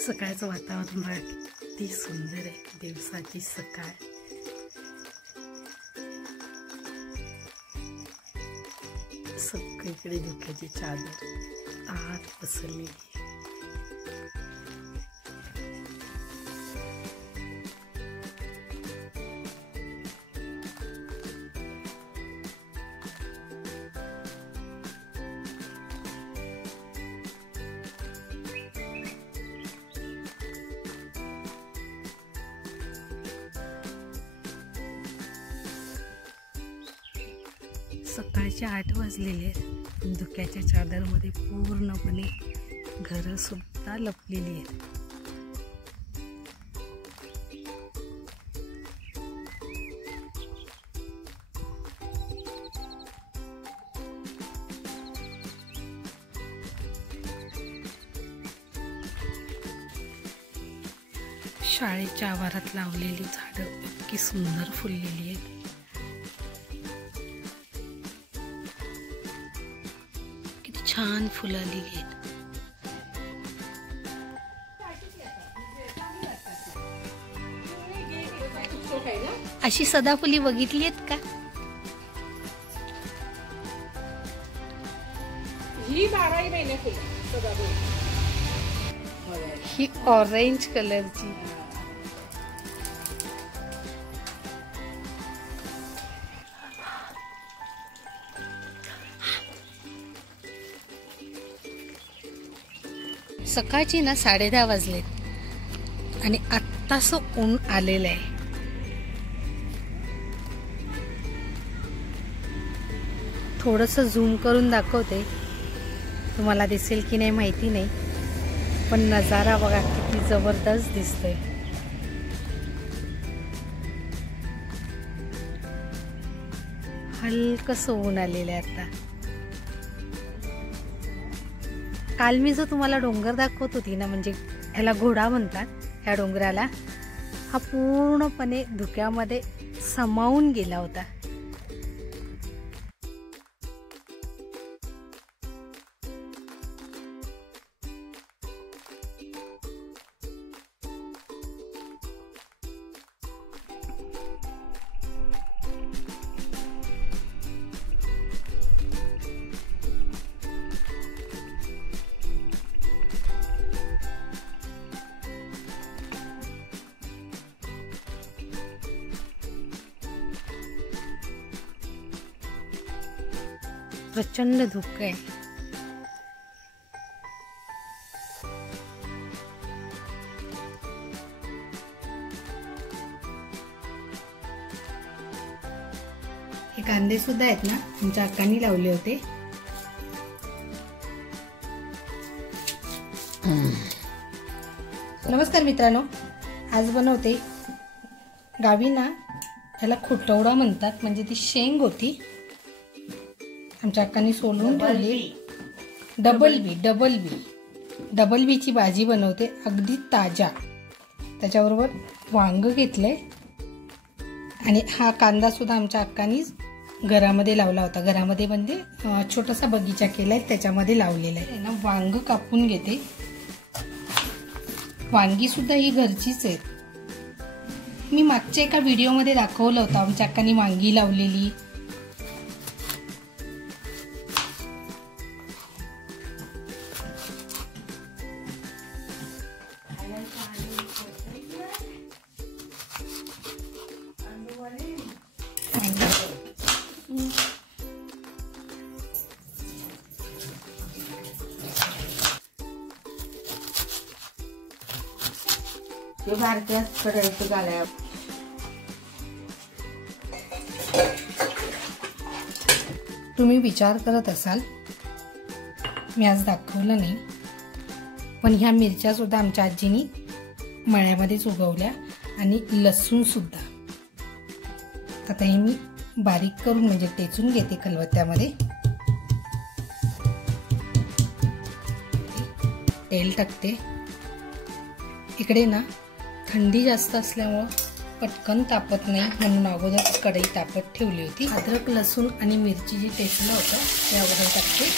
सकाळचं वातावरण बघा किती सुंदर आहे, दिवसाची सकाळ। सगळीकडे धुक्याची चादर आत पसरलेली आहे। सकाळचे 8 वाजलेले आहेत। धुक्याच्या चादरमध्ये पूर्णपणे घरं सुद्धा लपलेली आहेत। शाळेच्या आवारात लावलेली झाडं इतकी सुंदर फुललेली आहेत। छान फुलाली आहेत। अशी सदाफुली बघितली आहेत का? ही 12 महिने फुलं सदाफुली, ही ऑरेंज कलरची। सकाळची ना 10:30 वाजलेत आणि आत्तासं ऊन आलेलं आहे। थोडंसं झूम करून दाखवते, तुम्हाला दिसेल की नाही माहिती नाही, पण नजारा बघा किती जबरदस्त दिसतोय। हलकसं ऊन आलेलं आहे आता। काल मी जो तुम्हाला डोंगर दाखवत होती ना, म्हणजे ह्याला घोडा म्हणतात, ह्या डोंगराला, हा पूर्णपणे धुक्यामध्ये समावून गेला होता। प्रचंड धुकं आहे। हे कांदे सुद्धा आहेत ना, तुमच्या अक्कांनी लावले होते। नमस्कार मित्रांनो, आज बनवते, गावी ना ह्याला खुटवडा म्हणतात, म्हणजे ती शेंग होती, आमच्या अक्कांनी सोलून ठेवली। डबल बीची भाजी बनवते, अगदी ताजा। त्याच्याबरोबर वांग घेतलंय आणि हा कांदा सुद्धा आमच्या अक्कांनीच घरामध्ये लावला होता। घरामध्ये म्हणजे छोटासा बगीचा केलाय, त्याच्यामध्ये लावलेला आहे ना। वांग कापून घेते। वांगी सुद्धा ही घरचीच आहेत। मी मागच्या एका व्हिडिओमध्ये दाखवलं होतं आमच्या अक्कांनी वांगी लावलेली। तुम्ही विचार करत असाल मी आज दाखवलं नाही, पण ह्या मिरच्या सुद्धा आमच्या आजीनी मळ्यामध्येच उगवल्या आणि लसूण सुद्धा। आता हे मी बारीक करून म्हणजे टेचून घेते खलबत्त्यामध्ये। तेल टाकते। इकडे ना थंडी जास्त असल्यामुळं पटकन तापत नाही, म्हणून अगोदर कढई तापत ठेवली होती। अद्रक लसूण आणि मिरची जी टेचलं होतं ते अगोदर टाकते।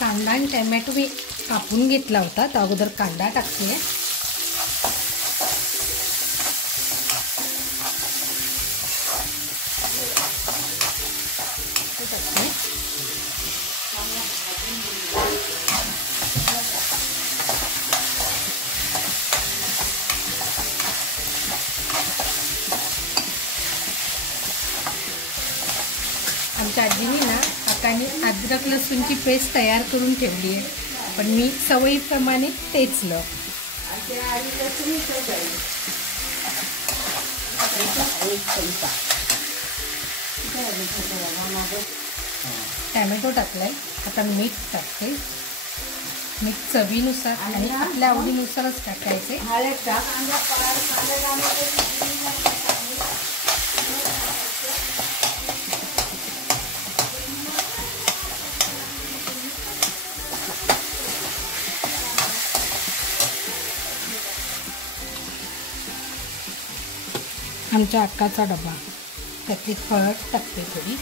कांदा आणि टमॅटो मी कापून घेतला होता, तर अगोदर कांदा टाकते. आमच्या आजीने ना काकाने अद्रक लसूणची पेस्ट तयार करून ठेवली आहे, पण मी सवयीप्रमाणे टेचलं. टॅमॅटो टाकलाय. आता मीठ टाकते. मीठ चवीनुसार आणि आपल्या आवडीनुसारच टाकायचे. आमच्या अक्काचा डबा, त्यातली हळद टाकते थोडी.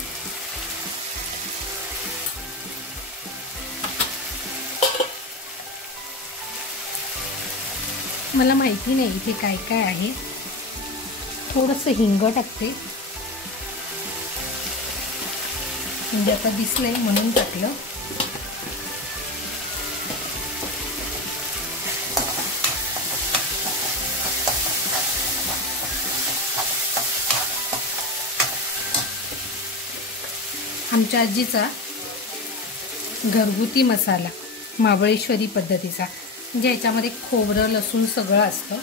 मला माहिती नाही इथे काय काय आहे. थोडंसं हिंग टाकते, म्हणजे आता दिसलंय म्हणून टाकलं. आमच्या आजीचा घरगुती मसाला, महाबळेश्वरी पद्धतीचा, म्हणजे याच्यामध्ये खोबरं लसूण सगळं असतं.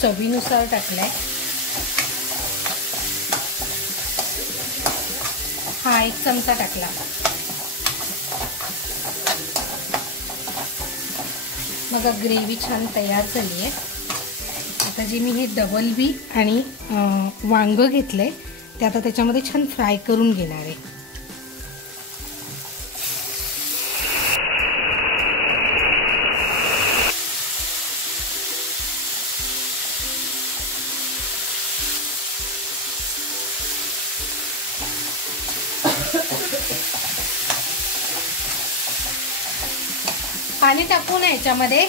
चवीनुसार टाकलाय. हा 1 चमचा टाकला. मग ग्रेव्ही छान तयार झाली आहे. आता जे मी हे डबल बी आणि वांग घेतलंय ते आता त्याच्यामध्ये छान फ्राय करून घेणार आहे. पाणी टाकू ना याच्यामध्ये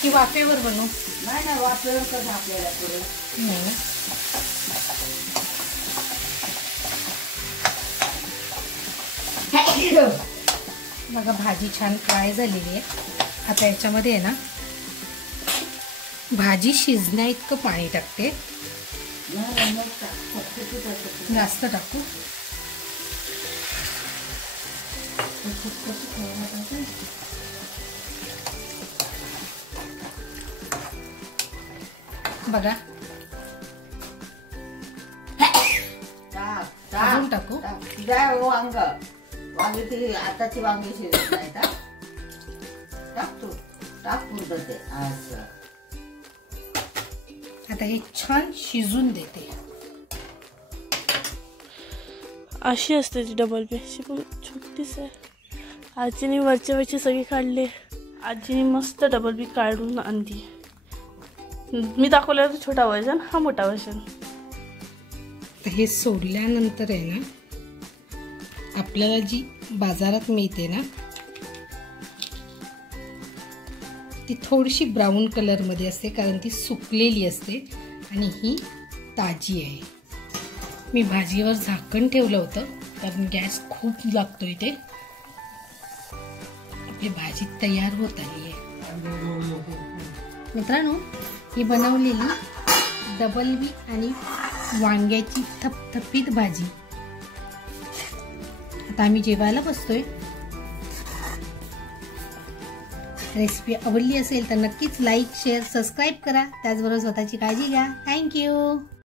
की वाफेवर बनवू? नाही वाफेवर कसं आपल्याला पुढे बघा भाजी छान फ्राय झालेली आहे. आता याच्यामध्ये आहे ना भाजी शिजण्या इतकं पाणी टाकते. जास्त टाकू? बघा अजून टाकू? वांगी ती आताची वांगी शिजत नाही का? टाकतो पुरतं ते असं. आता हे छान शिजून देते. अशी असते ती डबल बी, अशी पण छोटीच आहे. आजीने वरची सगळी काढले. आजीने मस्त डबल बी काढून आणली. मी दाखवलं तर छोटा वर्जन, हा मोठा वर्जन. हे सोडल्यानंतर आहे ना आपल्याला जी बाजारात मिळते ना ती थोडीशी ब्राऊन कलर मध्ये असते, कारण ती सुकलेली असते आणि ही ताजी आहे. मी भाजीवर झाकण ठेवलं होतं कारण गॅस खूप लागतो इथे. आपली भाजी तयार होत आली आहे. मित्रांनो, ही बनवलेली डबल बी आणि वांग्याची थपथपीत भाजी. आता आम्ही जेवायला बसतोय. रेसिपी आवडली असेल तर नक्कीच लाईक शेअर सबस्क्राईब करा. त्याचबरोबर स्वतःची काळजी घ्या. थँक्यू.